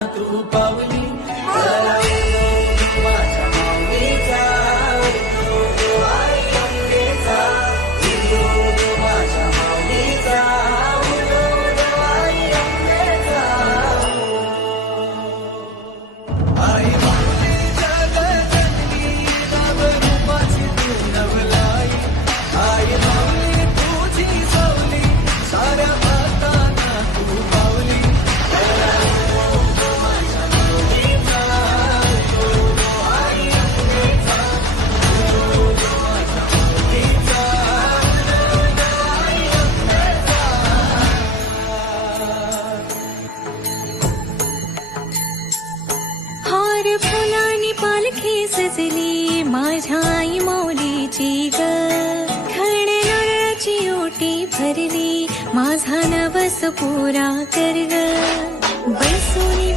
तू पावली माझ्या माऊलीचा आई अंबेचा माझ्या माऊलीचा आई अंबेचा आई माऊली जगदली नवरूपाची तू नवलाई आई माऊली तुझी सावली साऱ्या भक्तांना तू पावली हार फुलांनी पालखी सजली माझ्या आई माऊलीची ग खणे नारळाची ओटी भरली माझा नवस पुरा कर ग बैसोनी